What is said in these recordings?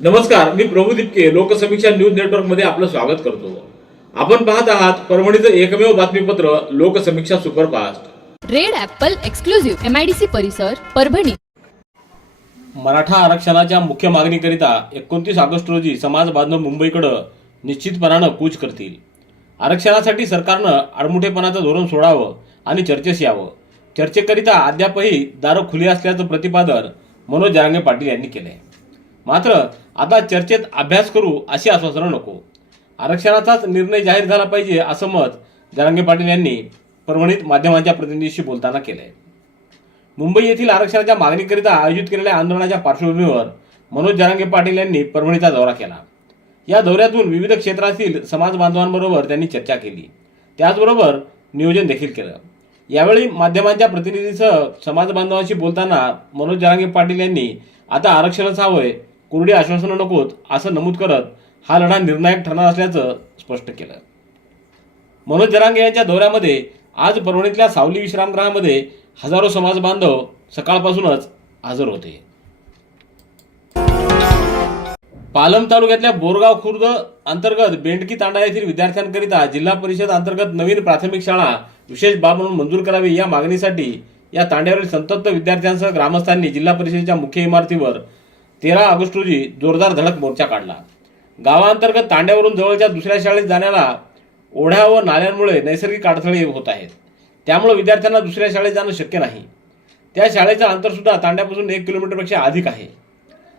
नमस्कार मी प्रभू दिपके लोकसमीक्षा न्यूज नेटवर्कमध्ये आपलं स्वागत करतो. आपण पाहत आहात परभणीचं एकमेव बातमीपत्र Loksamiksha superfast. Red Apple exclusive MIDC परिसर परभणी. मराठा आरक्षणाच्या मुख्य मागणीकरिता एकोणतीस ऑगस्ट रोजी समाज बांधव मुंबईकडे निश्चितपणानं कूच करतील. आरक्षणासाठी सरकारनं आडमुठेपणाचं धोरण सोडावं आणि चर्चेस यावं. चर्चेकरिता अद्यापही दारं खुली असल्याचं प्रतिपादन मनोज जरांगे पाटील यांनी केलंय. मात्र आता चर्चेत अभ्यास करू अशी आश्वासनं नको. आरक्षणाचाच निर्णय जाहीर झाला पाहिजे असं मत जरांगे पाटील यांनी परभणीत माध्यमांच्या प्रतिनिधीशी बोलताना केलंय. मुंबई येथील आरक्षणाच्या मागणीकरिता आयोजित केलेल्या आंदोलनाच्या पार्श्वभूमीवर मनोज जरांगे पाटील यांनी परभणीचा दौरा केला. या दौऱ्यातून विविध क्षेत्रातील समाज बांधवांबरोबर त्यांनी चर्चा केली. त्याचबरोबर नियोजन देखील केलं. यावेळी माध्यमांच्या प्रतिनिधीसह समाज बांधवांशी बोलताना मनोज जरांगे पाटील यांनी आता आरक्षणच हवंय कोरडी आश्वासनं नकोत असं नमूद करत हा लढा निर्णायक ठरणार असल्याचं स्पष्ट केलं. मनोज जरांगे यांच्या दौऱ्यामध्ये आज परभणीतल्या सावली विश्रामगृहामध्ये हजारो समाज बांधव सकाळपासूनच हजर होते. पालम तालुक्यातल्या बोरगाव खुर्द अंतर्गत बेंडकी तांडा येथील विद्यार्थ्यांकरिता जिल्हा परिषद अंतर्गत नवीन प्राथमिक शाळा विशेष बाब म्हणून मंजूर करावी या मागणीसाठी या तांड्यावरील संतप्त विद्यार्थ्यांसह ग्रामस्थांनी जिल्हा परिषदेच्या मुख्य इमारतीवर तेरा ऑगस्ट रोजी जोरदार धडक मोर्चा काढला. गावांतर्गत तांड्यावरून जवळच्या दुसऱ्या शाळेत जाण्याला ओढ्या व नाल्यांमुळे नैसर्गिक अडथळे होत आहेत. त्यामुळे विद्यार्थ्यांना दुसऱ्या शाळेत जाणं शक्य नाही. त्या शाळेचं अंतरसुद्धा तांड्यापासून एक किलोमीटरपेक्षा अधिक आहे.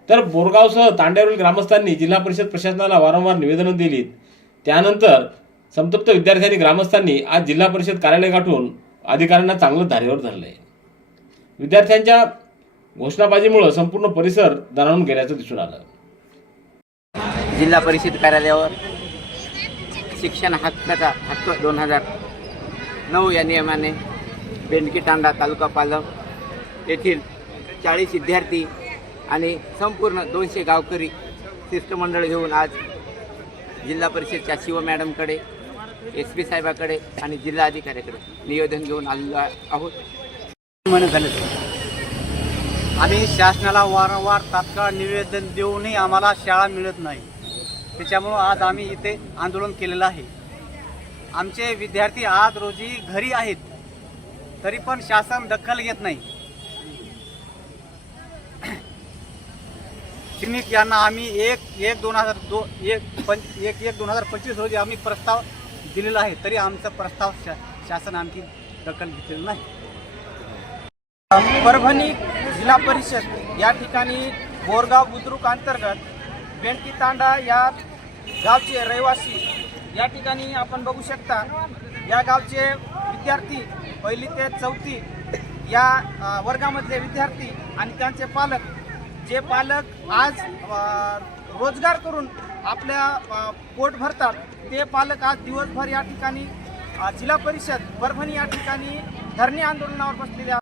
तर बोरगावसह तांड्यावरील ग्रामस्थांनी जिल्हा परिषद प्रशासनाला वारंवार निवेदनं दिलीत. त्यानंतर संतप्त विद्यार्थ्यांनी ग्रामस्थांनी आज जिल्हा परिषद कार्यालय गाठून अधिकाऱ्यांना चांगलं धारेवर धरलंय. विद्यार्थ्यांच्या घोषणाबाजीमुळे संपूर्ण परिसर दणाणून गेल्याचं दिसून आलं. जिल्हा परिषद कार्यालयावर शिक्षण हक्काचा हक्क दोन हजार नऊ या नियमाने बेंडकीटांडा तालुका पालम येथील चाळीस विद्यार्थी आणि संपूर्ण दोनशे गावकरी शिष्टमंडळ घेऊन आज जिल्हा परिषदच्या शिव मॅडमकडे एस पी साहेबाकडे आणि जिल्हा अधिकाऱ्याकडे निवेदन घेऊन आलेलो आहोत. म्हणत झालं आम्ही शासनाला वारंवार तात्काळ निवेदन देऊनही आम्हाला शाळा मिळत नाही. त्याच्यामुळं आज आम्ही इथे आंदोलन केलेलं आहे. आमचे विद्यार्थी आज रोजी घरी आहेत. तरी पण शासन दखल घेत नाही. सिनिक यांना आम्ही एक एक दोन हजार दो एक पं एक एक दोन हजार पंचवीस रोजी आम्ही प्रस्ताव दिलेला आहे. तरी आमचा प्रस्ताव शा शासन आणखी दखल घेतलेला नाही. परभणी जिल्हा परिषद या ठिकाणी बोरगाव बुद्रुक अंतर्गत बेंडकी तांडा या गावचे रहिवासी या ठिकाणी आपण बघू शकता या गावचे विद्यार्थी पहिली ते चौथी या वर्गामधले विद्यार्थी आणि त्यांचे पालक जे पालक आज रोजगार करून आपल्या पोट भरतात ते पालक आज दिवसभर या ठिकाणी जिल्हा परिषद परभणी या ठिकाणी धरणे आंदोलनावर बसलेले आहेत.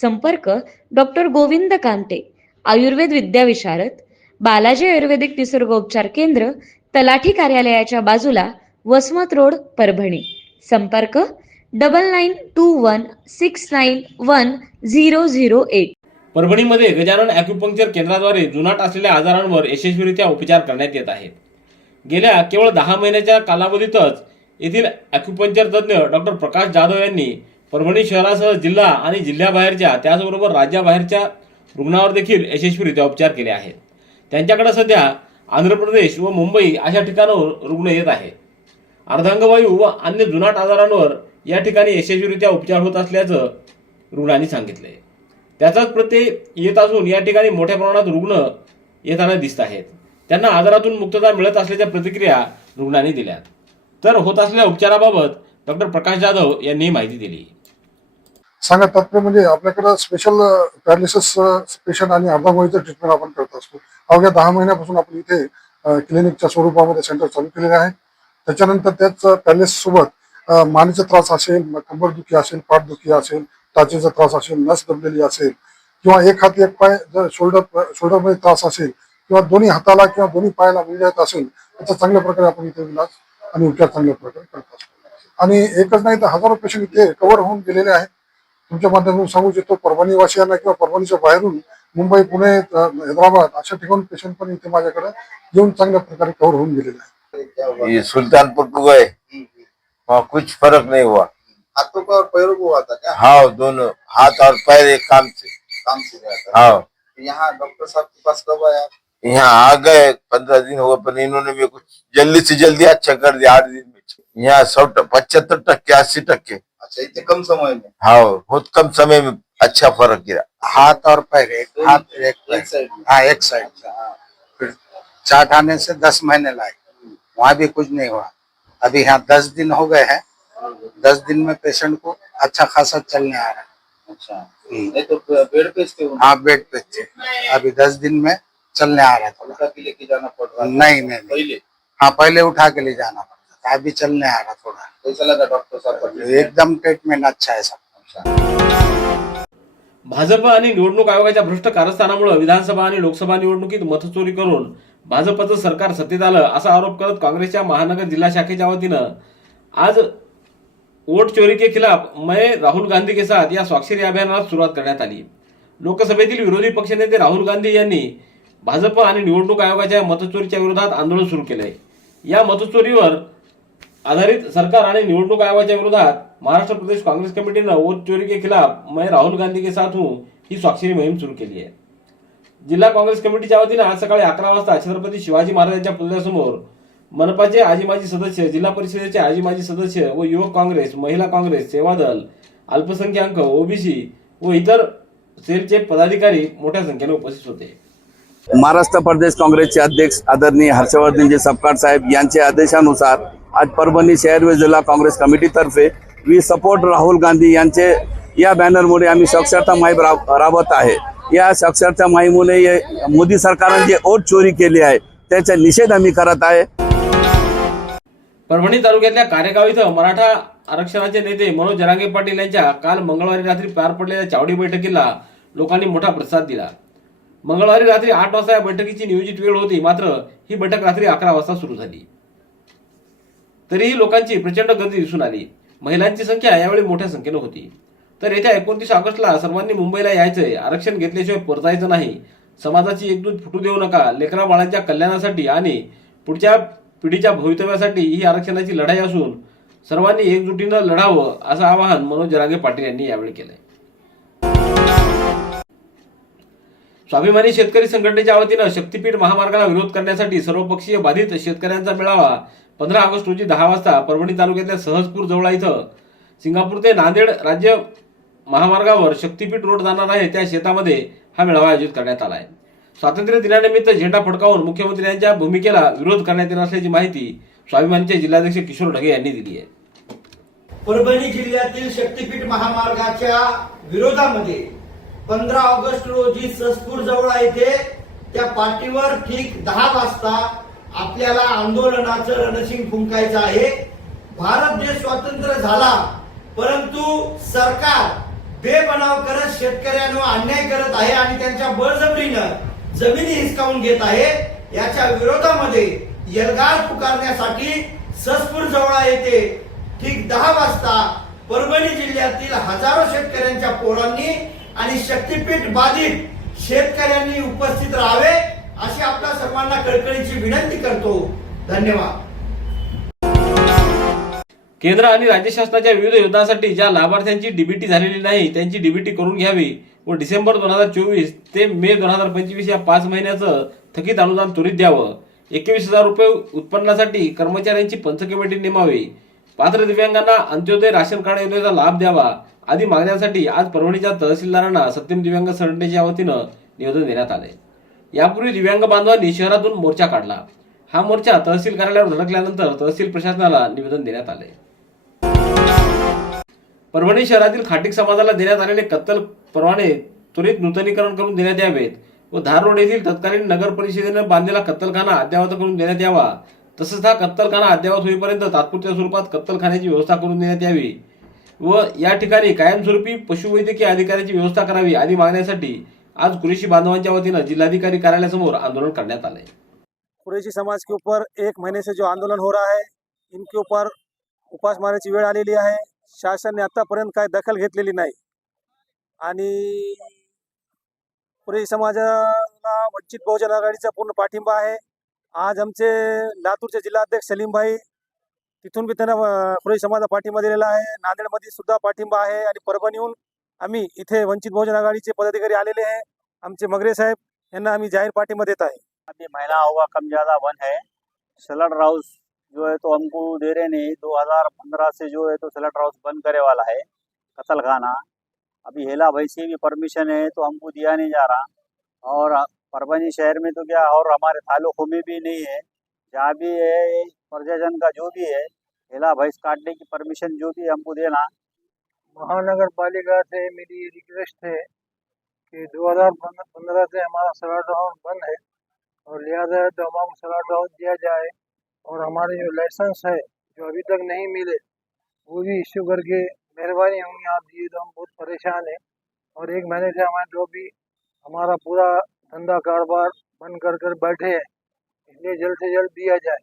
संपर्क डॉक्टर गोविंद कांते आयुर्वेद विद्याविशारद बालाजी आयुर्वेदिक निसर्गोपचार केंद्र तलाठी कार्यालयाच्या बाजूला वसमत रोड परभणी. संपर्क double nine two one six nine one zero zero eight परभणीमध्ये Gajanan acupuncture केंद्राद्वारे जुनाट असलेल्या आजारांवर यशस्वीरित्या उपचार करण्यात येत आहेत. गेल्या केवळ दहा महिन्याच्या कालावधीतच येथील अॅक्युपंक्चर तज्ज्ञ डॉक्टर प्रकाश जाधव यांनी परभणी शहरासह जिल्हा आणि जिल्ह्याबाहेरच्या त्याचबरोबर राज्याबाहेरच्या रुग्णावर देखील यशस्वीरित्या उपचार केले आहेत. त्यांच्याकडे सध्या आंध्र प्रदेश व मुंबई अशा ठिकाणावर रुग्ण येत आहेत. अर्धांगवायू व अन्य जुनाट आजारांवर या ठिकाणी यशस्वीरित्या उपचार होत असल्याचं रुग्णांनी सांगितले त्याचाच प्रत्यय येत असून या ठिकाणी मोठ्या प्रमाणात रुग्ण येताना दिसत आहेत. त्यांना आजारातून मुक्तता मिळत असल्याच्या प्रतिक्रिया रुग्णांनी दिल्यात. तर होत असलेल्या उपचाराबाबत डॉक्टर प्रकाश जाधव यांनी माहिती दिली. सांगा तात्पर्य म्हणजे आपल्याकडं स्पेशल पॅरालिसिस पेशंट आणि अर्धांगोळीचं ट्रीटमेंट आपण करत असतो. अवघ्या दहा महिन्यापासून आपण इथे क्लिनिकच्या स्वरूपामध्ये सेंटर चालू केलेले आहे त्याच्यानंतर त्याच पॅलेस सोबत मानेचा त्रास असेल कंबरदुखी असेल पाठदुखी असेल टाचेचा त्रास असेल नस दबलेली असेल किंवा एक हात एक पाय जर शोल्डर शोल्डरमध्ये त्रास असेल किंवा दोन्ही हाताला किंवा दोन्ही पायाला मुंग्या येत असेल त्याचा चांगल्या प्रकारे आपण इथे इलाज आणि उपचार चांगल्या प्रकारे करत असतो. आणि एकच नाही तर हजारो पेशंट इथे कव्हर होऊन गेलेले आहेत. तुमच्या माध्यमातून सांगू इच्छितो परभणी वासियांना किंवा परभणीच्या बाहेरून मुंबई पुणे हैदराबाद अशा ठिकाणी पेशंट पण इथे माझ्याकडे येऊन चांगल्या प्रकारे कव्हर होऊन गेलेले आहेत. ये सुल्तानपुर को गए वहाँ कुछ फर्क नहीं हुआ. हाथों का और पैरों को हुआ था क्या हाँ दोनों. हाथ और पैर एक काम से. काम से गया था. हाँ यहाँ डॉक्टर साहब के पास कब आया? यहाँ आ गए पंद्रह दिन हुआ पर इन्होंने भी कुछ जल्दी से जल्दी अच्छा कर दिया आठ दिन में। यहाँ सौ पचहत्तर टक्के अस्सी टक्के। अच्छा इतने कम समय में? हाँ बहुत कम समय में अच्छा फ़र्क गिरा। हाथ और पैर एक हाथ एक साइड हाँ एक साइड। फिर चाट आने से दस महीने लाए। वहाँ भी कुछ नहीं हुआ। अभी यहाँ दस दिन हो गए हैं। दस दिन में पेशेंट को अच्छा खासा चलने आ रहा है। अच्छा। नहीं तो बेड पे थे हाँ बेड पे थे अभी दस दिन में चलने आ रहा है के लेके जाना पड़ रहा नहीं नहीं नहीं। पहले? हाँ पहले उठा के ले जाना पड़ता था अभी चलने आ रहा थोड़ा. कैसा लगा डॉक्टर साहब का treatment? एकदम ट्रीटमेंट अच्छा है सब भाजप आणि निवडणूक आयोगाच्या भ्रष्ट कारस्थानामुळे विधानसभा आणि लोकसभा निवडणुकीत मतचोरी करून भाजपचं सरकार सत्तेत आलं असा आरोप करत काँग्रेसच्या महानगर जिल्हा शाखेच्या वतीनं आज वोट चोरी के खिलाफ मैं राहुल गांधी के साथ या स्वाक्षरी अभियानाला सुरुवात करण्यात आली. लोकसभेतील विरोधी पक्षनेते राहुल गांधी यांनी भाजप आणि निवडणूक आयोगाच्या मतचोरीच्या विरोधात आंदोलन सुरू केलंय. या मतचोरीवर आधारित सरकार आणि निवडणूक आयोगाच्या विरोधात महाराष्ट्र प्रदेश काँग्रेस कमिटीनं वोट चोरी के खिलाफ मैं राहुल गांधी के साथ हूं ही स्वाक्षरी मोहीम सुरू केली आहे. जिल्हा काँग्रेस कमिटीच्या वतीनं आज सकाळी अकरा वाजता छत्रपती शिवाजी महाराजांच्या पुतळ्यासमोर मनपाचे आजी माजी सदस्य जिल्हा परिषदेचे आजी माजी सदस्य व युवक काँग्रेस महिला काँग्रेस सेवादल अल्पसंख्याक ओबीसी व इतर सेलचे पदाधिकारी मोठ्या संख्येने उपस्थित होते. महाराष्ट्र प्रदेश काँग्रेसचे अध्यक्ष आदरणीय हर्षवर्धनजी सपकाळ साहेब यांच्या आदेशानुसार आज परभणी शहर व जिल्हा काँग्रेस कमिटीतर्फे वी सपोर्ट राहुल गांधी यांचे या बॅनरमुळे आम्ही साक्षरता माहीम राब- राबवत आहे. या साक्षरता माहीमुळे मोदी सरकारने जे ओट चोरी केली आहे त्याचा निषेध आम्ही करत आहे. परभणी तालुक्यातल्या कारेगाव इथं मराठा आरक्षणाचे नेते मनोज जरांगे पाटील यांच्या काल मंगळवारी रात्री पार पडलेल्या चावडी बैठकीला लोकांनी मोठा प्रतिसाद दिला. मंगळवारी रात्री आठ वाजता या बैठकीची नियोजित वेळ होती मात्र ही बैठक रात्री अकरा वाजता सुरू झाली. तरीही लोकांची प्रचंड गर्दी दिसून आली. महिलांची संख्या यावेळी मोठ्या संख्येनं होती. तर येत्या एकोणतीस ऑगस्टला सर्वांनी मुंबईला यायचंय. आरक्षण घेतल्याशिवाय परतायचं नाही. समाजाची एकजूट फुटू देऊ नका. लेकरा बाळांच्या कल्याणासाठी आणि पुढच्या पिढीच्या भवितव्यासाठी ही आरक्षणाची लढाई असून सर्वांनी एकजुटीनं लढावं असं आवाहन मनोज जरांगे पाटील यांनी यावेळी केलंय. स्वाभिमानी शेतकरी संघटनेच्या वतीनं शक्तीपीठ महामार्गाला विरोध करण्यासाठी सर्वपक्षीय बाधित शेतकऱ्यांचा मेळावा पंधरा ऑगस्ट रोजी दहा वाजता परभणी तालुक्यातल्या सहजपूर जवळ इथं सिंगापूर ते नांदेड राज्य महामार्गावर शक्तीपीठ रोड जाणार आहे. त्या शेतामध्ये हा मेळावा आयोजित करण्यात आला आहे. स्वातंत्र्य दिनानिमित्त झेंडा फडकावून मुख्यमंत्री यांच्या भूमिकेला विरोध करण्यात येणार असल्याची माहिती स्वाभिमानीचे जिल्हाध्यक्ष किशोर ढगे यांनी दिली आहे. परभणी जिल्ह्यातील शक्तीपीठ महामार्गाच्या विरोधामध्ये पंधरा ऑगस्ट रोजी ससपूर जवळ येथे त्या पार्टीवर ठीक दहा वाजता आपल्याला आंदोलनाचं रणसिंग फुंकायचं आहे. भारत देश स्वतंत्र झाला परंतु सरकार बेबनाव करत शेतकऱ्यांवर अन्याय करत आहे आणि त्यांच्या बळजबरीनं जमिनी हिसकावून घेत आहे. याच्या विरोधामध्ये यलगार पुकारण्यासाठी ससपूर जवळ येथे ठीक दहा वाजता परभणी जिल्ह्यातील हजारो शेतकऱ्यांच्या पोरांनी आणि शक्तीपीठ बाधित शेतकऱ्यांनी उपस्थित राहावे. अशी आपल्या सर्वांना कळकळीची विनंती करतो. धन्यवाद. केंद्र आणि राज्य शासनाच्या विविध योजनांसाठी ज्या लाभार्थ्यांची डीबीटी झालेली नाही त्यांची डीबीटी करून घ्यावी व डिसेंबर दोन हजार चोवीस ते मे दोन हजार पंचवीस या पाच महिन्याचं थकीत अनुदान त्वरित द्यावं. एकवीस हजार रुपये उत्पन्नासाठी कर्मचाऱ्यांची पंच कमिटी नेमावी. पात्र दिव्यांगांना अंत्योदय राशन कार्ड योजनेचा लाभ द्यावा. आदी मागण्यांसाठी आज परभणीच्या तहसीलदारांना सत्यम दिव्यांग संघटनेच्या वतीनं निवेदन देण्यात आले यापूर्वी दिव्यांग बांधवांनी शहरातून मोर्चा काढला. हा मोर्चा तहसील कार्यालयावर धडकल्यानंतर तहसील प्रशासनाला निवेदन देण्यात आले. परभणी शहरातील खाटीक समाजाला देण्यात आलेले कत्तल परवाने त्वरित नूतनीकरण करून देण्यात यावेत व धार रोड येथील तत्कालीन नगर परिषदेने बांधलेला कत्तलखाना अद्ययावत करून देण्यात यावा. तसंच हा कत्तलखाना अद्ययावत होईपर्यंत तात्पुरत्या स्वरूपात कत्तलखान्याची व्यवस्था करून देण्यात यावी व या ठिकाणी कायमस्वरूपी पशुवैद्यकीय अधिकाऱ्याची व्यवस्था करावी आदी मागण्यासाठी आज कुरेशी बांधवांच्या वतीनं जिल्हाधिकारी कार्यालयासमोर आंदोलन करण्यात आले कुरेशी समाज के ऊपर एक महीने से जो आंदोलन हो रहा है इनके ऊपर उपास मारण्याची वेळ आलेली आहे. शासनाने आतापर्यंत काय दखल घेतलेली नाही. आणि कुरेशी समाजाला वंचित बहुजन आघाडीचा पूर्ण पाठिंबा आहे. आज आमचे लातूरचे जिल्हाध्यक्ष सलीमभाई तिथून बी त्यांना कुरेशी समाजाला पाठिंबा दिलेला आहे. नांदेडमध्ये सुद्धा पाठिंबा आहे आणि परभणीहून आम्ही इथे वंचित बहुजन आघाडीचे पदाधिकारी आलेले आहे. आमचे मगरे साहेब, यांना आम्ही जाहीर पाठिंबा देत आहे. अभी महिला होगा कम ज़्यादा वन है सलड हाउस जो है तो हमको दे रहे नहीं 2015 से जो है तो सलड हाउस बंद करे वाला है कतल खाना. अभी हेला भाई से भी परमिशन है तो हमको दिया नहीं जा रहा. और परभनी शहर में तो क्या, और हमारे तालुकों में भी नहीं है. जहाँ भी है, प्रजाजन का जो भी है, हेला भैंस काटने की परमिशन जो भी हमको देना. महानगर पालिका से मेरी ये रिक्वेस्ट है कि 2015 से हमारा सलाड हाउस बंद है और लिहाजा तो हमको सलाड हाउस दिया जाए और हमारे जो लाइसेंस है, जो अभी तक नहीं मिले, वो भी इश्यू करके मेहरबानी होंगी। आप दिए तो हम बहुत परेशान हैं और एक महीने से हमारे जो भी हमारा पूरा धंधा कारोबार बंद कर कर बैठे हैं, इसलिए जल्द से जल्द दिया जाए।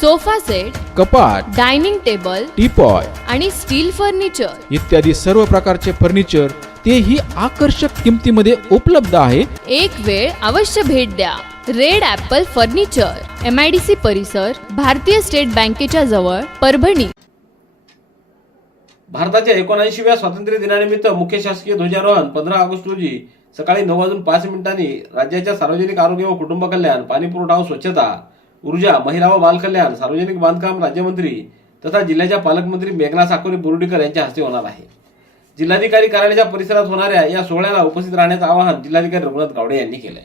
sofa set कपाट डायनिंग टेबल टीपॉय आणि स्टील फर्निचर. इत्यादी सर्व प्रकारचे फर्निचर तेही आकर्षक किमतीमध्ये उपलब्ध आहे. एक वेळ अवश्य भेट द्या. Red Apple furniture M I D C परिसर भारतीय स्टेट बँकेच्या जवळ परभणी. भारताच्या एकोणऐंशीव्या स्वातंत्र्य दिनानिमित्त मुख्य शासकीय ध्वजारोहण पंधरा ऑगस्ट रोजी सकाळी नऊ वाजून पाच मिनिटांनी राज्याच्या सार्वजनिक आरोग्य व कुटुंब कल्याण पाणी पुरवठा व स्वच्छता ऊर्जा महिला व बालकल्याण सार्वजनिक बांधकाम राज्यमंत्री तथा जिल्ह्याच्या पालकमंत्री मेघना साकोरे बोर्डीकर यांच्या हस्ते होणार आहे. जिल्हाधिकारी कार्यालयाच्या परिसरात होणाऱ्या या सोहळ्याला उपस्थित राहण्याचं आवाहन जिल्हाधिकारी रघुनाथ गावडे यांनी केलंय.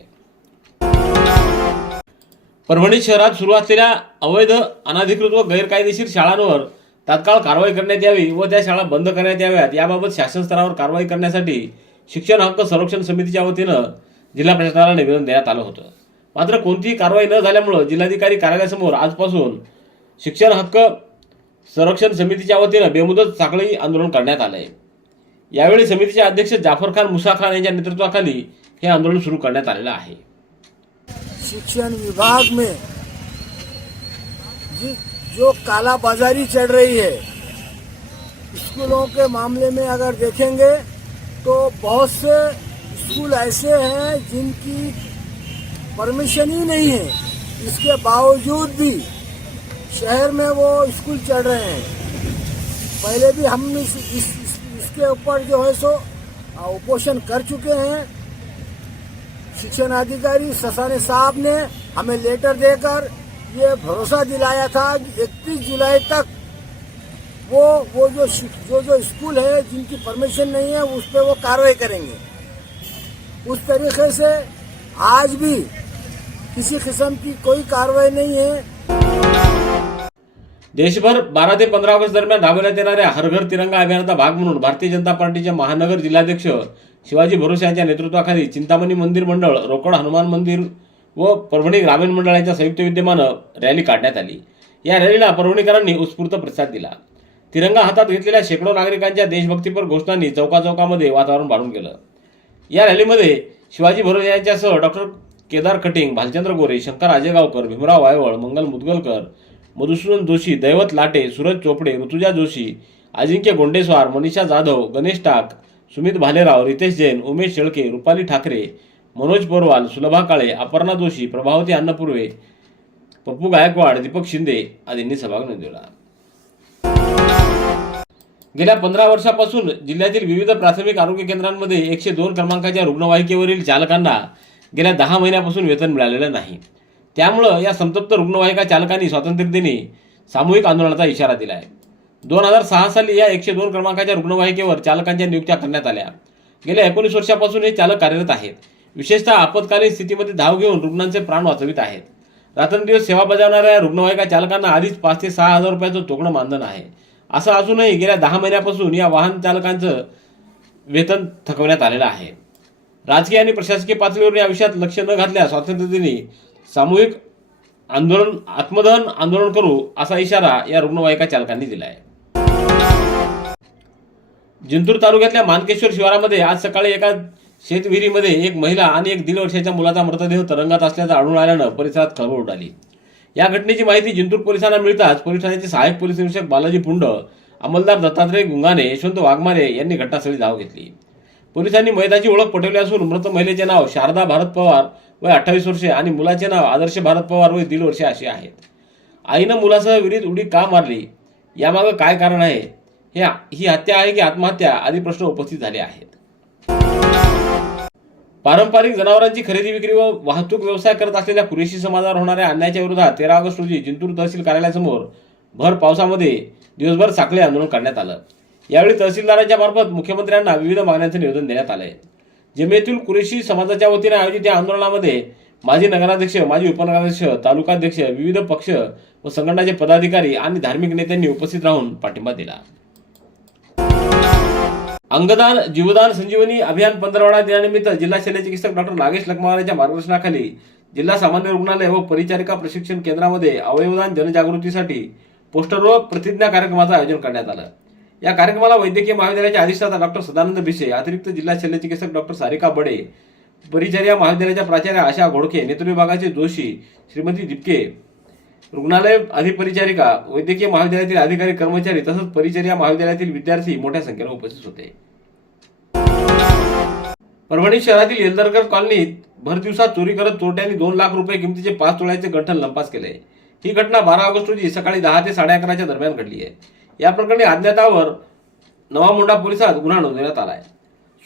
परभणी शहरात सुरू असलेल्या अवैध अनधिकृत व गैरकायदेशीर शाळांवर तात्काळ कारवाई करण्यात यावी व त्या शाळा बंद करण्यात याव्यात याबाबत शासन स्तरावर कारवाई करण्यासाठी शिक्षण हक्क संरक्षण समितीच्या वतीनं जिल्हा प्रशासनाला निवेदन देण्यात आलं होतं. मात्र कोणतीही कारवाई न झाल्यामुळं जिल्हाधिकारी कार्यालयासमोर आजपासून शिक्षण हक्क संरक्षण समितीच्या वतीनं बेमुदत साखळी आंदोलन करण्यात आलं आहे यावेळी समितीचे अध्यक्ष जाफर खान मुसा खान यांच्या नेतृत्वाखाली हे आंदोलन सुरू करण्यात आलेलं आहे. शिक्षण विभाग में जी जो काला बाजारी रही है स्कूलों के मामले में अगर देखेंगे तो बहुत से स्कूल ऐसे हैं जिनकी परमिशन ही नहीं है। इसके बावजूद भी शहर में वो स्कूल चल रहे हैं। पहले भी हम इस, इस, इस, इसके ऊपर जो है सो उपोषण कर चुके हैं। शिक्षण अधिकारी ससाने साहब ने हमें लेटर देकर ये भरोसा दिलाया था कि 31 जुलाई तक वो वो जो जो जो स्कूल है जिनकी परमिशन नहीं है उस पर वो कार्रवाई करेंगे। उस तरीके से आज भी किसी किस्म की कोई कार्रवाई नहीं है। देशभर बारा ते पंधरा ऑगस्ट दरम्यान राबवण्यात येणाऱ्या हर घर तिरंगा अभियानाचा भाग म्हणून भारतीय जनता पार्टीचे महानगर जिल्हाध्यक्ष शिवाजी भरोसे यांच्या नेतृत्वाखाली चिंतामणी मंदिर मंडळ रोकड हनुमान मंदिर व परभणी ग्रामीण मंडळाच्या संयुक्त विद्यमानं रॅली काढण्यात आली. या रॅलीला परभणीकरांनी उत्स्फूर्त प्रतिसाद दिला. तिरंगा हातात घेतलेल्या शेकडो नागरिकांच्या देशभक्तीपर घोषणांनी चौकाचौकामध्ये वातावरण वाढून गेलं. या रॅलीमध्ये शिवाजी भरोसे यांच्यासह डॉक्टर केदार कटिंग भालचंद्र गोरे शंकर आजेगावकर भीमराव वायवळ मंगल मुदगलकर मधुसूदन जोशी दैवत लाटे सूरज चोपडे ऋतुजा जोशी अजिंक्य गोंडेस्वार मनीषा जाधव गणेश टाक सुमित भालेराव रितेश जैन उमेश शेळके रुपाली ठाकरे मनोज पोरवाल सुलभा काळे अपर्णा जोशी प्रभावती अन्नपूर्वे पप्पू गायकवाड दीपक शिंदे आदींनी सहभाग नोंदवला. गेल्या पंधरा वर्षापासून जिल्ह्यातील विविध प्राथमिक आरोग्य केंद्रांमध्ये एकशे दोन क्रमांकाच्या रुग्णवाहिकेवरील चालकांना गेल्या दहा महिन्यापासून वेतन मिळालेलं नाही. त्यामुळं या संतप्त रुग्णवाहिका चालकांनी स्वातंत्र्यदिनी सामूहिक आंदोलनाचा इशारा दिला आहे दोन हजार सहा साली या एकशे दोन क्रमांकाच्या रुग्णवाहिकेवर चालकांच्या नियुक्त्या करण्यात आल्या. गेल्या एकोणीस वर्षापासून हे चालक कार्यरत आहेत. विशेषतः आपत्कालीन स्थितीमध्ये धाव घेऊन रुग्णांचे प्राण वाचवित आहेत. रात्रंदिवस सेवा बजावणाऱ्या रुग्णवाहिका चालकांना आधीच पाच ते सहा हजार रुपयाचं तोकडं मानधन आहे. असं असूनही गेल्या दहा महिन्यापासून या वाहन चालकांचं वेतन थकवण्यात आलेलं आहे. राजकीय आणि प्रशासकीय पातळीवर या विषयात लक्ष न घातल्यास स्वातंत्र्यदिनी सामूहिक आंदोलन आत्मदहन आंदोलन करू असा इशारा या रुग्णवाहिका चालकांनी दिला आहे जिंतूर तालुक्यातल्या मानकेश्वर शिवारामध्ये आज सकाळी एका शेतविहिरीमध्ये एक महिला आणि एक दीड वर्षाच्या मुलाचा मृतदेह तरंगात असल्याचं आढळून आल्यानं परिसरात खळबळ उडाली. या घटनेची माहिती जिंतूर पोलिसांना मिळताच पोलीस ठाण्याचे सहाय्यक पोलीस निरीक्षक बालाजी पुंड अंमलदार दत्तात्रय गुंगाने यशवंत वाघमारे यांनी घटनास्थळी धाव घेतली. पोलिसांनी मैदाची ओळख पटवली असून मृत महिलेचे नाव शारदा भारत पवार वय अठ्ठावीस वर्षे आणि मुलाचे नाव आदर्श भारत पवार वय दीड वर्षे असे आहेत. आईनं मुलासह विहिरीत उडी का मारली? यामागं काय कारण आहे? हे ही हत्या आहे की आत्महत्या? आदी प्रश्न उपस्थित झाले आहेत. पारंपरिक जनावरांची खरेदी विक्री व वाहतूक व्यवसाय करत असलेल्या कुरेशी समाजावर होणाऱ्या अन्यायाच्या विरोधात तेरा ऑगस्ट रोजी जिंतूर तहसील कार्यालयासमोर भर पावसामध्ये दिवसभर साखळी आंदोलन करण्यात आलं. यावेळी तहसीलदारांच्या मार्फत मुख्यमंत्र्यांना विविध मागण्यांचं निवेदन देण्यात आलंय जमेतील कुरेशी समाजाच्या वतीने आयोजित या आंदोलनामध्ये माजी नगराध्यक्ष माजी उपनगराध्यक्ष तालुकाध्यक्ष विविध पक्ष व संघटनाचे पदाधिकारी आणि धार्मिक नेत्यांनी उपस्थित राहून पाठिंबा दिला. अंगदान जीवदान संजीवनी अभियान पंधरवडा दिनानिमित्त जिल्हा शल्य चिकित्सक डॉक्टर नागेश लखमार यांच्या मार्गदर्शनाखाली जिल्हा सामान्य रुग्णालय व परिचारिका प्रशिक्षण केंद्रामध्ये अवयवदान जनजागृतीसाठी पोस्टर व प्रतिज्ञा कार्यक्रमाचं आयोजन करण्यात आलं. या कार्यक्रमाला वैद्यकीय महाविद्यालयाचे अधिष्ठाता डॉक्टर सदानंद भिसे अतिरिक्त जिल्हा शल्य चिकित्सक डॉक्टर सारिका बडे परिचर्या महाविद्यालयाच्या प्राचार्या आशा घोडके नेत्र विभागाचे जोशी श्रीमती दिपके रुग्णालय अधिपरिचारिका वैद्यकीय महाविद्यालयातील अधिकारी कर्मचारी तसंच परिचर्या महाविद्यालयातील विद्यार्थी मोठ्या संख्येने उपस्थित होते. परभणी शहरातील येलदरकर कॉलनीत भर दिवसात चोरी करत चोरट्यांनी दोन लाख रुपये किमतीचे पाच तोळ्याचे गंठन लंपास केले. ही घटना बारा ऑगस्ट रोजी सकाळी दहा ते साडे अकराच्या दरम्यान घडली आहे. या प्रकरणी अज्ञातावर नवामोंडा पोलिसात गुन्हा नोंदवण्यात आला आहे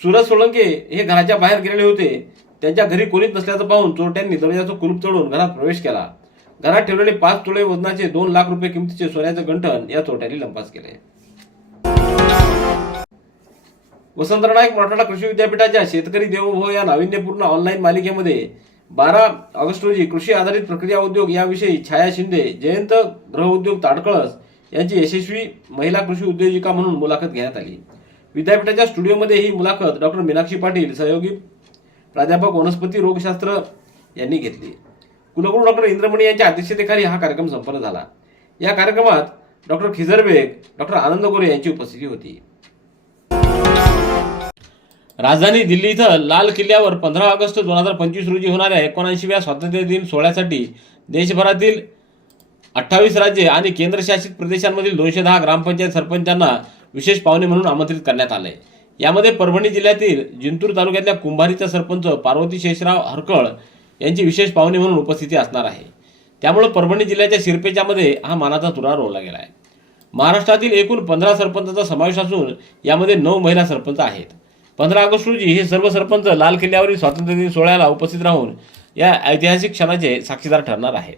सुरज सोळंके हे घराच्या बाहेर गेलेले होते. त्यांच्या घरी कोणीच नसल्याचं पाहून चोरट्यांनी दरवाजाचं कुलूप चढून घरात प्रवेश केला. घरात ठेवलेले पाच तोळे वजनाचे दोन लाख रुपये किमतीचे सोन्याचं गंठन या चोरट्यांनी लंपास केले. वसंतराव नाईक मराठवाडा कृषी विद्यापीठाच्या शेतकरी देवभव या नाविन्यपूर्ण ऑनलाईन मालिकेमध्ये बारा ऑगस्ट रोजी कृषी आधारित प्रक्रिया उद्योग याविषयी छाया शिंदे जयंत गृह उद्योग ताडकळस यांची यशस्वी महिला कृषी उद्योजिका म्हणून मुलाखत घेण्यात आली. विद्यापीठाच्या स्टुडिओमध्ये ही मुलाखत डॉक्टर मीनाक्षी पाटील सहयोगी प्राध्यापक वनस्पती रोगशास्त्र यांनी घेतली. कुलगुरू डॉक्टर इंद्रमणी यांच्या अध्यक्षतेखाली हा कार्यक्रम संपन्न झाला. या कार्यक्रमात डॉक्टर खिजरबेग डॉक्टर आनंद गोरे यांची उपस्थिती होती. राजधानी दिल्ली इथं लाल किल्ल्यावर पंधरा ऑगस्ट दोन हजार पंचवीस रोजी होणाऱ्या एकोणऐंशीव्या स्वातंत्र्य दिन सोहळ्यासाठी देशभरातील अठ्ठावीस राज्ये आणि केंद्रशासित प्रदेशांमधील दोनशे दहा ग्रामपंचायत सरपंचांना विशेष पाहुणे म्हणून आमंत्रित करण्यात आले यामध्ये परभणी जिल्ह्यातील जिंतूर तालुक्यातल्या कुंभारीचा सरपंच पार्वती शेषराव हरकळ यांची विशेष पाहुणे म्हणून उपस्थिती असणार आहे. त्यामुळे परभणी जिल्ह्याच्या शिरपेच्यामध्ये हा मानाचा तुरा रोवला गेला आहे महाराष्ट्रातील एकूण पंधरा सरपंचाचा समावेश असून यामध्ये नऊ महिला सरपंच आहेत. पंधरा ऑगस्ट रोजी हे सर्व सरपंच लाल किल्ल्यावरील स्वातंत्र्य दिन सोहळ्याला उपस्थित राहून या ऐतिहासिक क्षणाचे साक्षीदार ठरणार आहेत.